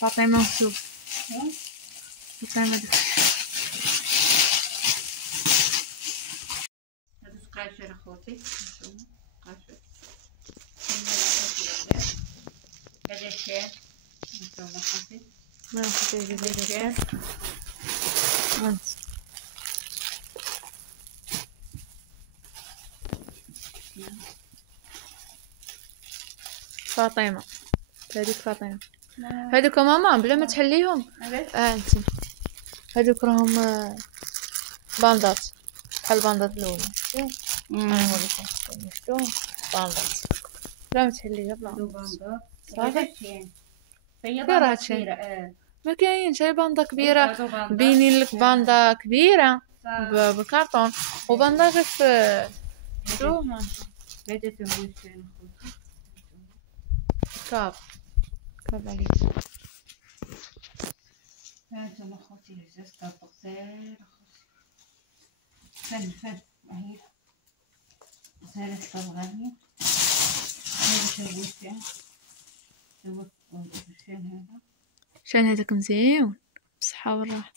فاطمة شوف فاطمة هادو قاشر اخوتي قاشر هذا الشاف هانتوما اخوتي ما نخطي هذا هذا الشاف فاطمة هذيك فاطمة هذوك ماما بلا ما تحليهم انت هذوك راهم باندات بحال الباندات الاولى نوريكم شفتو باندات بلا ما تحليها بلا باندات صافي هي راه باندا هادشي. كبيرة ما كاينش هي باندا كبيره هادو باندا. بينين لك باندا كبيره بالكرتون وباندا غير في شو هذا تموشن اخوتي كاب عليك هانتوما اخوتي العزاز كابوكسير اخوتي فن هي سالت الطبغانية هذا تموشن هذا شان هذاك مزيون بصحة والراحة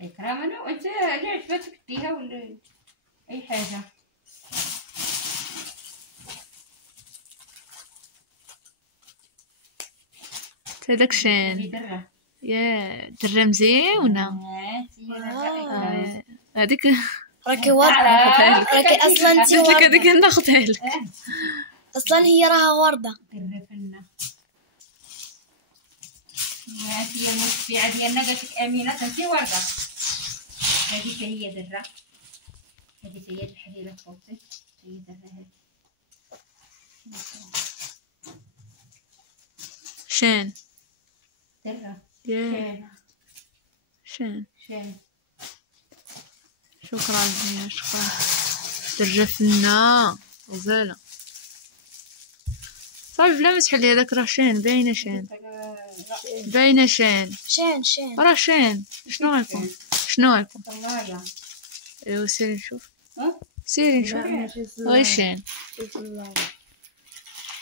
إكرام أنا وأنت اللي عجبتك ديها ولا أي حاجة. هذاك شان يا درة مزيونة هذيك راكي وردة راكي أصلا انتي قلت لك وردة هذيك ناخذها لك أصلا هي راها وردة درة فنة هي المشفعة ديالنا قالت لك أمينة أنتي وردة هذيك هي درة هذيك هي الحليلة خوتي هي درة هذه شان درة شان شان شكرا يا شكرا درجة فنة غزالة صافي بلا ما تحلي هذاك راه شان باينة شان باينة شان راه شان شنو غيكون طلايا ايوا سيري نشوف سيري نشوف غير شان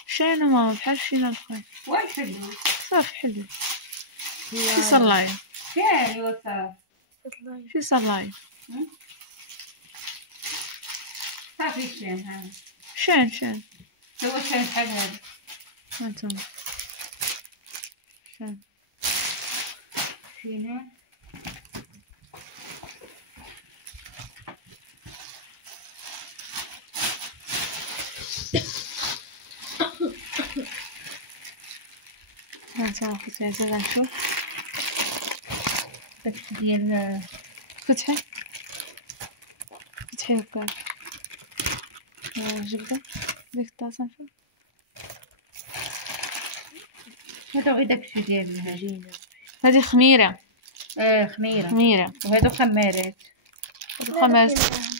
شان ماما بحال شينا الخير والحلو صافي حلو شي صلاية شان وصافي شي صلاية صافي شان هذا شان هو شان بحال هذا هانتوما شان فينا هانتوما خوتي هذا غنشوف داكشي ديال فتحي هكا جبدة ديك الطاسة نشوف هذا غير داكشي ديال العجينة هذه خميرة خميرة وهادو خمارات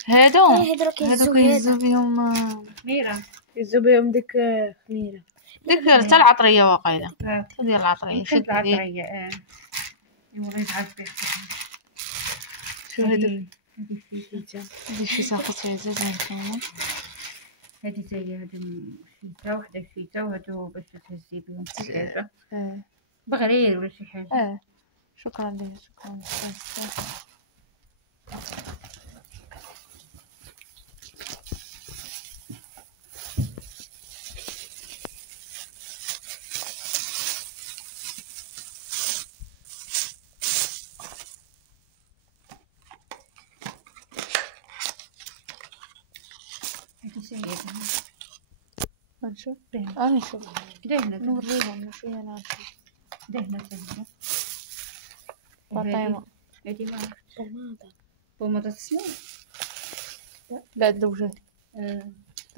هادو كيهزو بهم خميرة يزو بهم ديك خميرة ديك تاع العطرية واقيلا ديال العطرية شد العطرية ايوا غير تعرفي شو هادو هادي الشيتا هادي الشيتا خوتي زاد هانتوما هادي تاهي هادي شيتا وحدة شيتا وهادو باش تهزي بهم شي حاجة بغرير ولا شي حاجة شكرا لك شكرا نشوف نشوف دهنة نوريهم شويه انا نشوف دهنة سهلة فاطمة هادي ما بوماضة السنان لا الوجه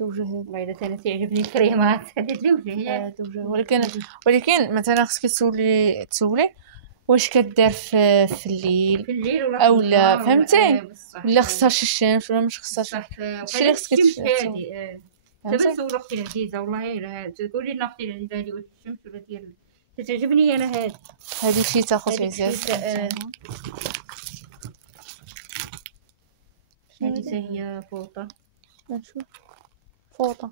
الوجه والله إلا أنا تعجبني الكريمات هادي الوجه ولكن مثلا خصك تسولي واش كدار في الليل ولا اولا فهمتي ولا خصها شي الشمس ولا مش خصهاش هادشي اللي خصك تسولي دابا نسولو اختي العزيزه والله الا تقولي لنا اختي العزيزه هادي واش الشمس ولا ديال تتعجبني انا هادي شي تاخذ عزاز هادي هي فوطه نشوف فوطه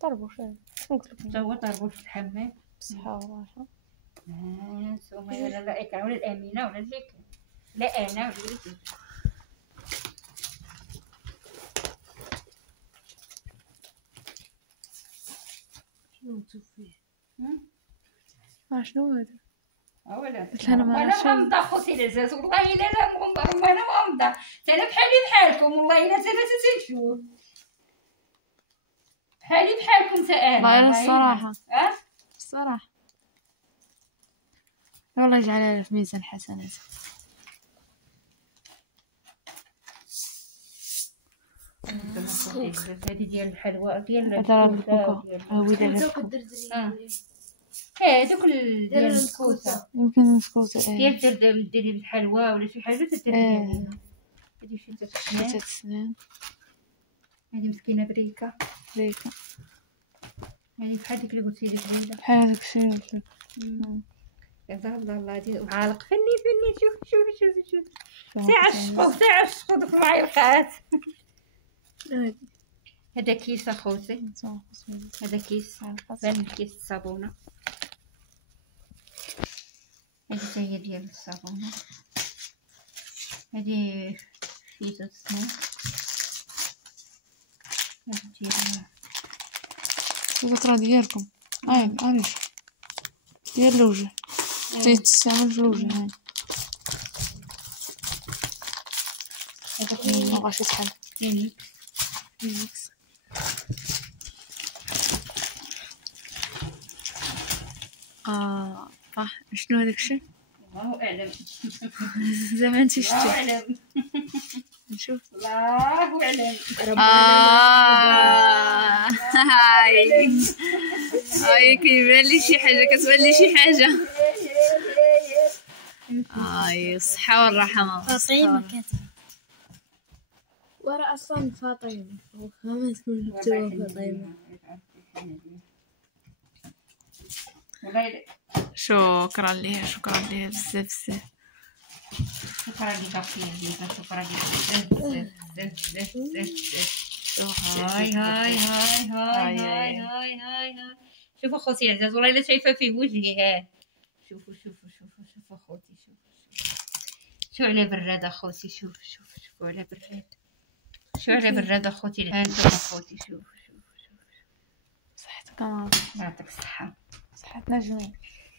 طربوش قلت لك تا هو طربوش في الحمام بصحة وراحة. سمية لا إكرام ولا الأمينة ولا الذكر، لا أنا ولا الذكر. شنو تشوفيه؟ شنو هذا؟ ولا قلت لها أنا ما وانا نعرف شي. غامضة خوتي العزاز، والله إلا لا مغمضة، وانا غامضة، أنا بحالي بحالكم، والله إلا ثلاثة تنشوف بحالي بحالكم تا أنا. والله الصراحة أه؟ الصراحة والله يجعلها في ميزان حسنات. هذه ديال الحلوى ديال هذا الكوسة الكوكا ويدير هادوك ديال الكوسة، يمكن مسكوتة. ديال ديري بالحلوى ولا شي حاجة تدير هذه شي تسنان. 3 سنين هذه مسكينة بريكة، ريكا هذه بحال ديك اللي قلتي لي بعيدة. بحال هذاك الشيء. الله الله الله هادي عالق فني شوف ساعة الشقو دوك المعلقات. هذا كيس اخوتي، هذا كيس بان كيس الصابونة، هذه تا هي ديال الصابونة، هذه فيزا السنان، هذه ديال الفطرة ديالكم. عريش ديال الوجه تيتستعمل في الوجه. هذا ما بغاش يتحل. كلينيكس. صح. شنو هذاك الشيء؟ الله اعلم. زعما انت شتي. الله اعلم. نشوف. الله اعلم. هاي كيبان لي شي حاجه، كتبان لي شي حاجه. الصحه والراحه ماما. فاطمة كاتبة ورا أصلا فاطمة وخا تكون مكتوبة فاطمة. شكرا ليها بزاف بزاف. شكرا لك اختي عزيزة، شكرا لك بزاف بزاف بزاف بزاف بزاف. هاي شوفوا خوتي العزاز، والله الا شايفه فيه وجهي. ها شوفوا خوتي، شوفوا على براد اخوتي، شوفوا على براد، على براد اخوتي. ها انتم اخوتي شوفوا صحتك ماما. يعطيك الصحه. صحتنا جميع.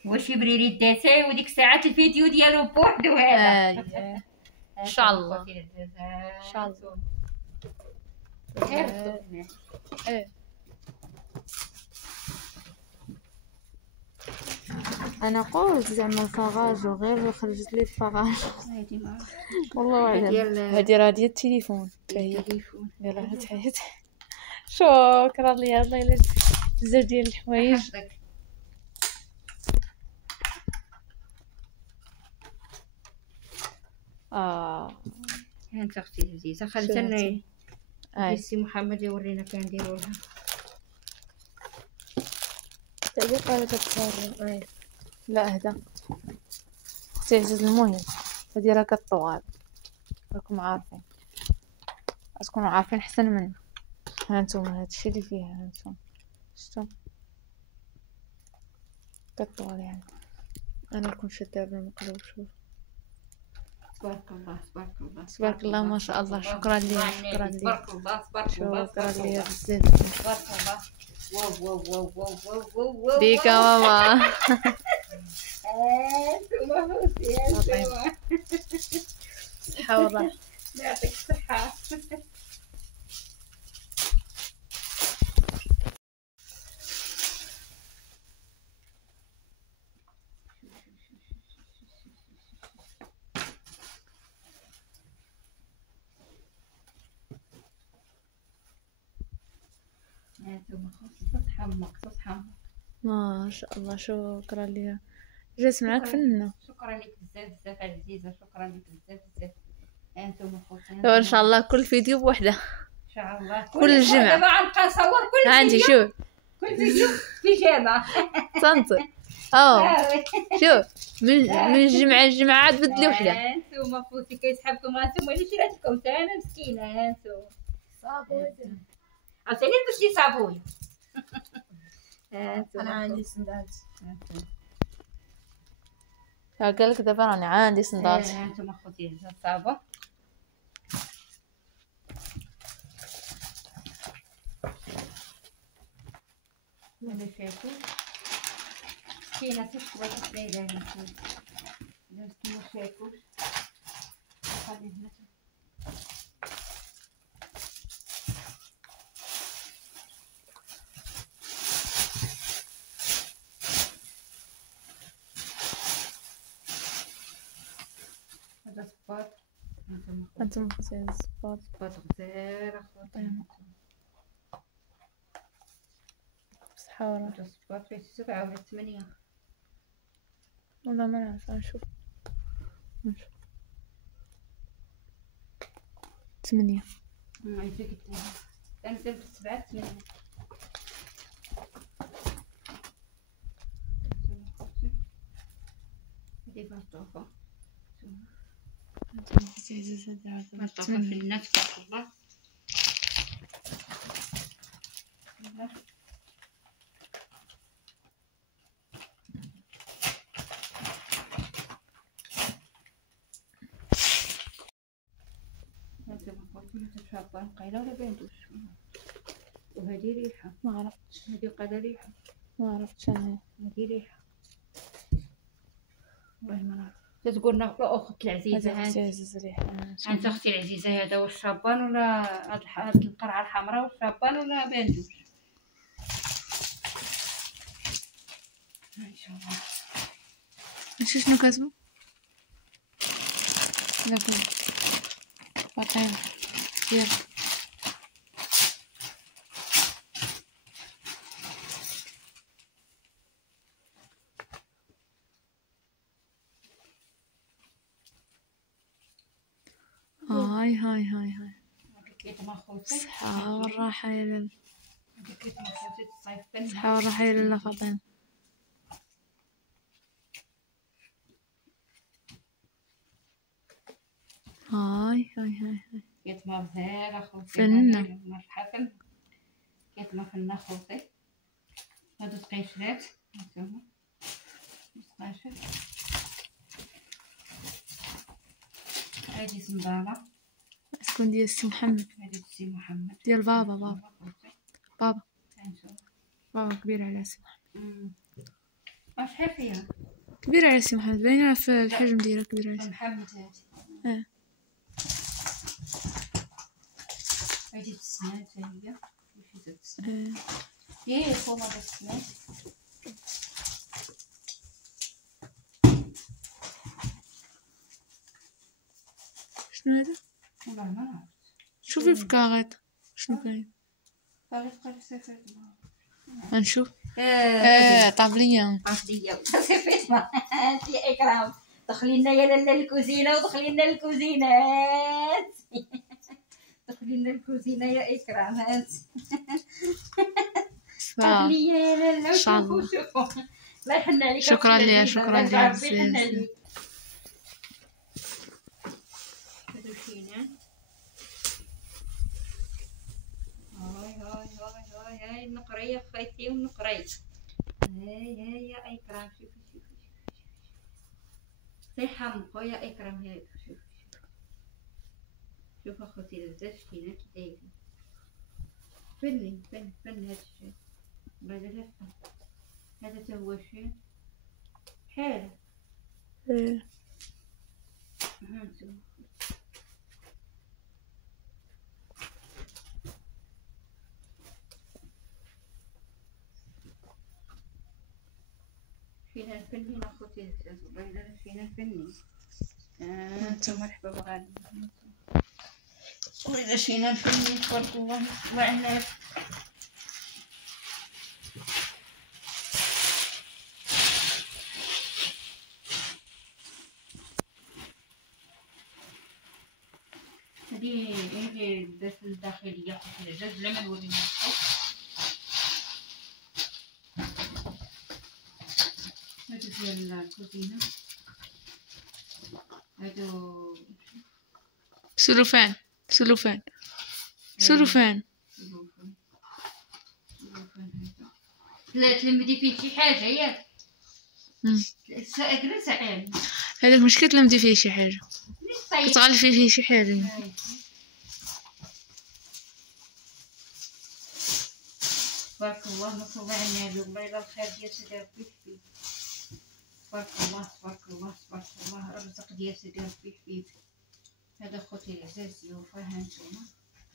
واش بريري داتاي وديك الساعات الفيديو ديالو بوحدو هذا. ان شاء الله ان شاء الله. انا قلت زعما الفراج وغير خرجت لي الفراج. والله اعلم. هذه راه ديال التليفون حتى هي يلاه تحيت. شكرا ليا. الله الا بزاف ديال الحوايج. هانت اختي العزيزه، خليتنا السي محمد يورينا كنديروا لها. تاهي قالت تصور. لا هذا اختي عزيز. المهم هادي راه كطوال، راكم عارفين، تكونوا عارفين احسن مني. هانتوما هادشي اللي فيها، هانتوما شفتوا كطوال يعني. انا كنت شاده بالمقلوب. شوف تبارك الله تبارك الله تبارك الله ما شاء الله. شكرا ليا تبارك الله تبارك الله شكرا ليا بزاف. تبارك الله. واو ديكا ماما. صحة والراحة. يعطيك الصحة. ما شاء الله. شكرا ليا. جات معاك فنانة. شكرا لك بزاف بزاف عزيزة، شكرا لك بزاف بزاف. انتم خوتي ان شاء الله كل فيديو بوحده ان شاء الله. كل الجمعة دابا غنبقى نصور كل عندي. فيديو، شوف كل فيديو بيجامة. صنطي. شوف من الجمعة للجمعة عاد بدلي وحده. انتم خوتي كيسحبكم، انتم اللي شريتكم انا مسكينة. انتم عاوتاني نلبس لي صابون. أنا عندي سندات. قالك دابا راني عندي صنداط. هانتوما خوتي هاد الصابون. هذا شايفو كاينه تشكوى دايره هنا درت ما شايفوش خليه هنا. هذا سباط انتم خوتي السباط. سباط غزال اخوتي. بصحة وراحة. هذا سباط فيه 7 ولا 8. والله ما نعرف. نشوف 8. عايزة قلت لها انا درت 7 8. هذه بنطوفة. انتم خوتي عزيز هذا بنطوفة في الناس تبارك الله. هانتوما خوتي هاد الشابان قايلة ولا باندوش. وهذه ريحة ما عرفتش. هذه قاعدة ريحة ما عرفتش انا. هذه ريحة والله ما نعرف. تتقول اختي العزيزة هذا اختي هانت عزيز ريحة. انت اختي العزيزة هذا واش شابان ولا هاد القرعة الحمراء واش شابان ولا باندوش. ان شاء الله. ماشي شنو كاتبو؟ لا كل فاطمة ديال هاي كيتما خوتي الصحة والراحة يا لالا. كيتما خوتي تصايب بنها. الصحة والراحة يا لالا فاطمة. هاي كيتما غزال اخوتي. فنة. مرحبا كيتما فنة خوتي. هادو تقيشرات هانتوما متقاشر. هادي زنبالة. شكون ديال السي محمد؟ هادي السي محمد ديال بابا بابا هانتوما. بابا كبير على سي محمد. شحال فيها كبير على سي محمد باينة في الحجم ديالها كبير على سي محمد. هادي هادي السنات هي ماشي زاد السنات. فما داك السنات. شنو هذا؟ والله ما نعرف. شوفي في كاغيط شنو كاين. طريقة سافر غنشوف. طابلية صافي ما انت اكرام دخلي لنا يا لاله الكوزينه ودخلي لنا الكوزينات. دخلي لنا الكوزينه يا اكرام هانت. دخلي يا لاله شوفوا الله يحن عليك. شكرا ليا شكرا ليا. هاي النقريه خيتي والنقري. هاي يا اكرام شوفي صحة من خويا اكرام. هاي شوف اخوتي لزاز شتينا كي دايرين. فن هاد الشي بعدا هذا تا هو شي بحال هانتوما. فينا الفنين اخوتي لزاز والله الا فينا الفنين. انتم مرحبا بغالي. وإذا شينا الفنين تبارك الله وعنا. هذه الداس الداخلية خوتي العزاز بلا ما نوريكم. هادو ديال الكوزينة. هادو سلوفان لا تلمدي فيه شي حاجه ياك. جلس عام هذاك مش كتلمدي فيه شي حاجه، كتغلفي فيه شي حاجه. تبارك الله ما شاء الله على النبي، والله الا الخير ديال سيدي ربي فيه. تبارك الله تبارك الله تبارك الله، الرزق ديال سيدي ربي فيه. هذا خوتي العزاز زيوفه، ها نتوما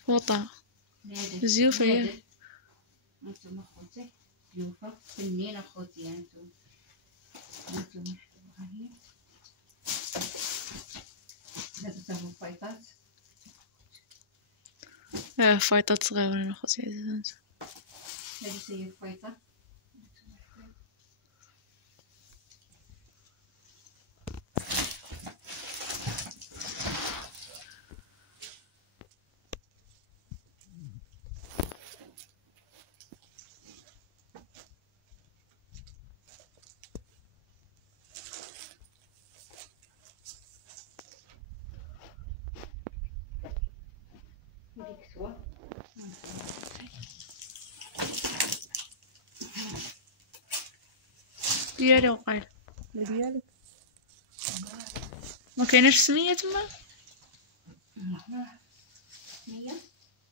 فوطه نادر زيوفه ياك. هانتوما خوتي زيوفه فنين خوتي، هانتوما هانتوما حطوها هي. هذا تا هو فايطات. فايطات صغيرين اخوتي عزيز. هذه هي الفايطه. هذيك سوا ديالي وقال ديالك ما كايناش سميه تما.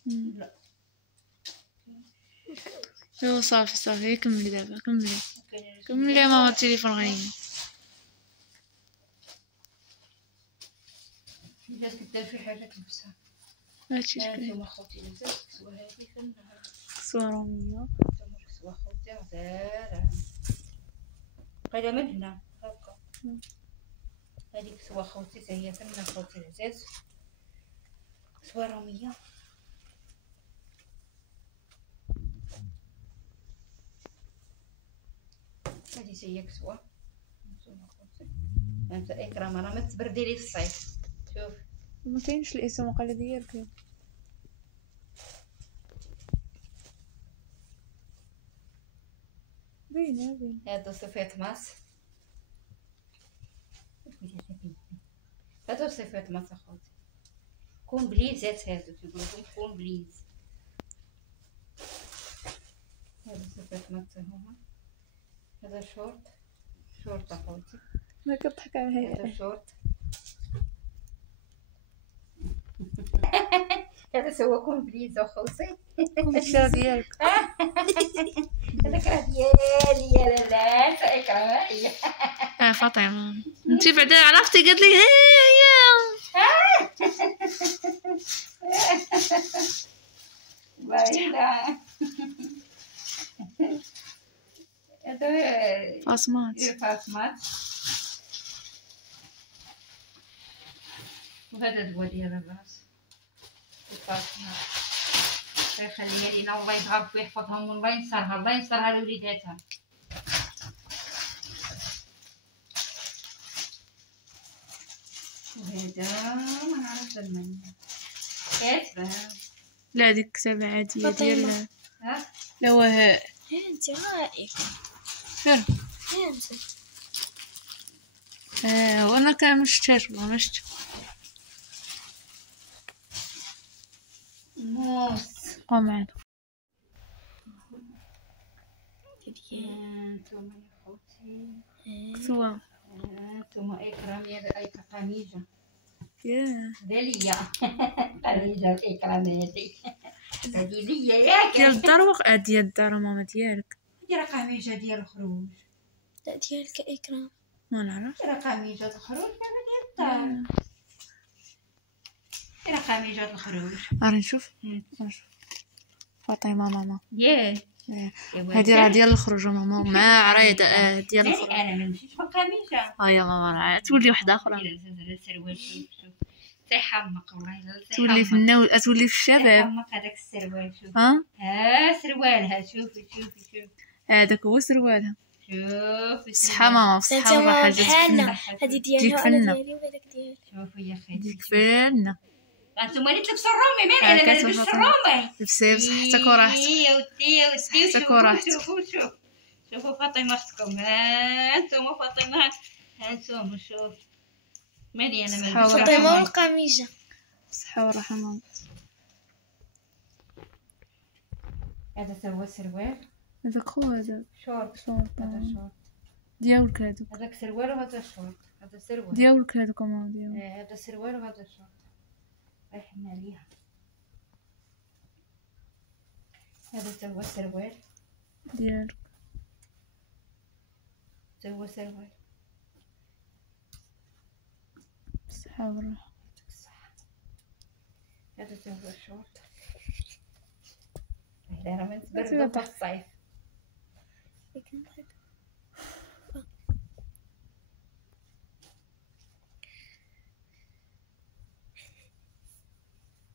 لا ايوا صافي كملي دابا، كملي يا ماما، التليفون غيني. الا كدير شي حاجه تلبسها. هادشي شكون هانتوما خوتي العزاز كسوه هادي فنها. صوراميه. هانتوما كسوه خوتي غزاله قايله من هنا هاكا. هادي كسوه خوتي حتى هي فنه خوتي العزاز، كسوه روميه. هادي هي كسوه. هانتوما خوتي انت اكرام راه ما تبردي لي في الصيف. شوف ما كاينش الاسم وقال ديالك. باينه هادو صيفيط ماس. هادو صيفيط ماس اخوتي، كون بليزات هادو تيقولوا لكم كون بليز. هادو صيفيط ماس هما. هذا شورت اخوتي. ما كضحك على هذا شورت. هذا سوا كون بليز اخوتي. الشارع ديالك. هذاك راه ديالي يا لالا انت اكرام هي. فاطمه انتي بعدا عرفتي قالت لي هي باينه. هذا فاطمات. وهذا الدواء ديال الراس فاطمات. خليها لينا الله يغفر ويحفظهم والله ينصرها، الله ينصرها لوليداتها. وهذا ما نعرفش المهم كاتبه. لا هذيك كتابة عادية ديال ها لا وهاء. انت غائب فين انت وانا كان مشتاش ما شفت. موس معنا انتوما يا خوتي. سوا انتوما اكرام يا اي قميجه يا داليا. قميجه الاكرام هذه ليا ياك ديال الدار ديال الدار ماما ديالك. دير قميجه ديال الخروج. لا ديالك اكرام ما نعرف. دير قميجه الخروج دابا ديال الدار. دير قميجه الخروج. نشوف فاطمه ماما ياه هادي راه ديال الخروج ماما مع عريضه ديال الخروج. انا ما نمشيش بالقميجه. يا ماما راه تولي وحده اخرى. السروال شوف تيحمق والله تولي في النول تولي في الشباب. تيحمق هذاك السروال شوف. ها سروالها شوفي هذاك هو سروالها. شوفي صحة ماما صحة وراحة بحالنا هذه ديالها فنة. ديالي وهذاك ديالي. شوفي يا خيتي ديك فنة. انتوما اللي تلبسوا الرومي مالي انا ما نلبسش الرومي. لبسي بصحتك وراحتك. يا ودي صحتك وراحتك. شوفوا فاطمه اختكم. ها انتوما فاطمه ها انتوما شوف مالي انا ما نلبسش فاطمه الرومي. والقميجه صحة وراحة ماما. هذا هو سروال هذاك خو هذاك شورت. شورت هذا شورت. ديالك هذوك هذاك سروال وهذا شورت. هذا سروال. ديالك هذوك هما ديالك. هذا سروال وهذا شورت. ريحنا عليها. هذا هو سروال ديالك هو سروال. بالصحة والراحة. هذا هو الشورت. لا راه ما نتبردو في الصيف.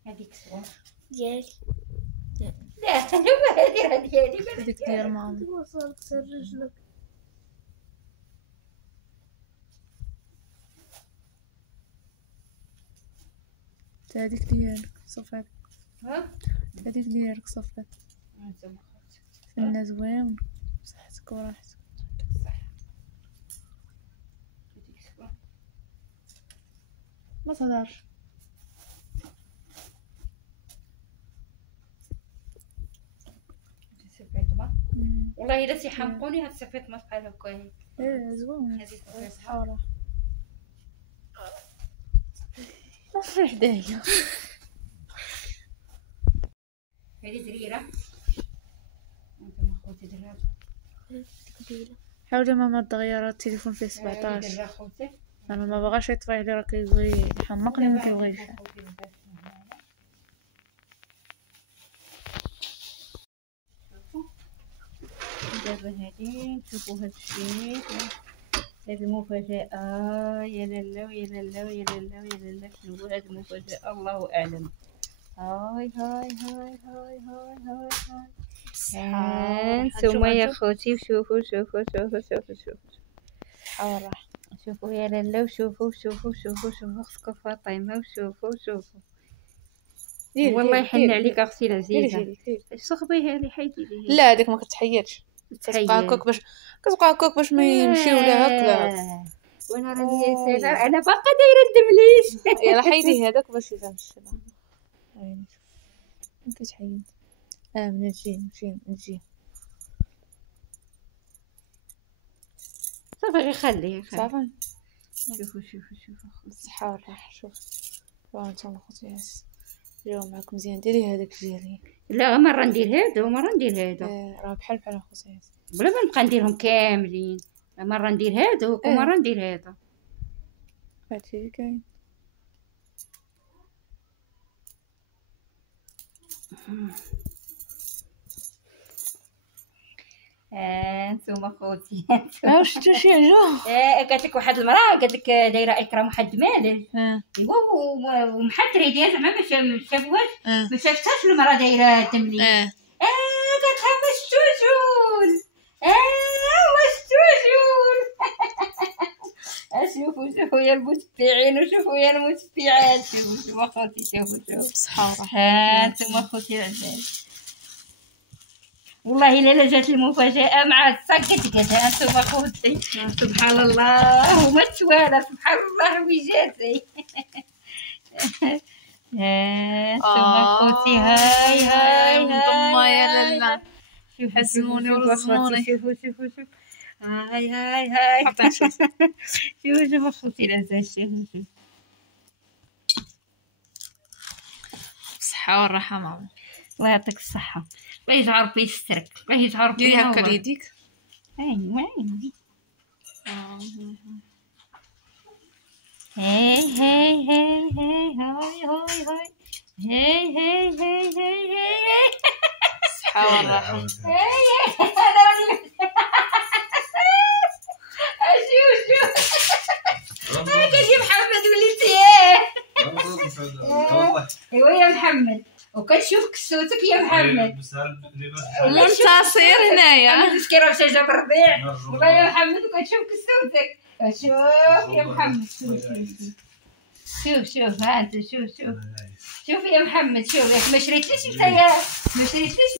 هذيك سوا ديالي. لا هو هذه راه ديالي. هذيك ديال ماما. وصلت كسر رجلك. هذيك ديالك صفات. ها هذيك ديالك صفات. انتما فينا زوين بصحتك وراحتك. هذيك سوا ما تهضرش. سفيطمه. والله الا تيحمقوني هاد السفيطمه بحال هكا. ايه زوين. هذه سفيطمه. بالصحة والراحة. ما حدايا. هذه زريره. انتما خوتي درها. كبيرة. حاولي ماما تغير التليفون فيه 17. درها خوتي. انا ما بغاش يطفي لي راه كيبغي يحمقني ما كيبغيش. دابا هادي نشوفو هاد الشيء. هاد المفاجأة. يا لالا ويا لالا ويا لالا ويا لالا شنو هو هاد المفاجأة الله أعلم. هاي هاي هاي هاي هاي هاي هاي. هانتوما يا خوتي شوفوا شوفوا شوفوا شوفوا شوفوا. والراحة. شوفوا يا لالا وشوفوا شوفوا شوفوا شوفوا اختكم فاطمة وشوفوا شوفوا. والله يحن عليك اختي العزيزة. صغبيها لي حيدي لي. لا هذيك ما كتحيدش. كتبقى هكاك باش ما يمشيو لها هكذا. وانا راني سلام انا باقا دايره الدبليش. يلا حيدي هذاك باش يفهمش. عيني ما كتحيد. نجي صافي غير خليه صافي. شوفوا شوفوا شوفوا بالصحة والراحة. شوف انتم خوتي اليوم معاكم مزيان. ديري هذاك ديالي. لا مرة ندير هذا ومرة ندير هذا. راه بحال خوتي بلا ما نبقى نديرهم كاملين. مرة ندير هذا ومرة ندير هذا. هادشي اللي كاين. انتوما خوتي. شفتو شي عجوه. قالت لك واحد المراه قالت لك دايره اكرام واحد مالك. ايوا ومحضري ديال زعما ما شافوهاش ما شافتهاش المراه دايره تملي. قالت لها واش توجول. واش توجول. شوفوا يا المتبعين وشوفوا يا المتبعات. شوفوا خوتي شوفوا صحه. انتوما خوتي العزاز. والله الا جات المفاجاه مع السكتكه. انتوما خوتي سبحان الله وما توالى سبحان الله وجاتي. انتوما خوتي هاي هاي هاي يا لالا. شوفوا حزموني ورزموني. شوفوا شوفوا شوفوا هاي هاي هاي. شوفوا خوتي العزاز. شوفوا بالصحة والراحة ماما. الله يعطيك الصحة. الله يجعل ربي يسترك. الله يجعل ربي ديري هكا ليديك. ايوا هاي هاي هاي هاي هاي هاي هاي هاي هاي هاي هاي. بالصحة والراحة. شوف قال لي محمد وليتي. ايوا يا محمد وكنشوف كسوتك يا محمد. منتصر هنايا. مسكين راه مشى جاب الربيع. والله يا محمد وكنشوف كسوتك. شوف يا محمد شوف ها انت شوف يا محمد. شوف ياك ما شريتليش نتايا ما شريتليش.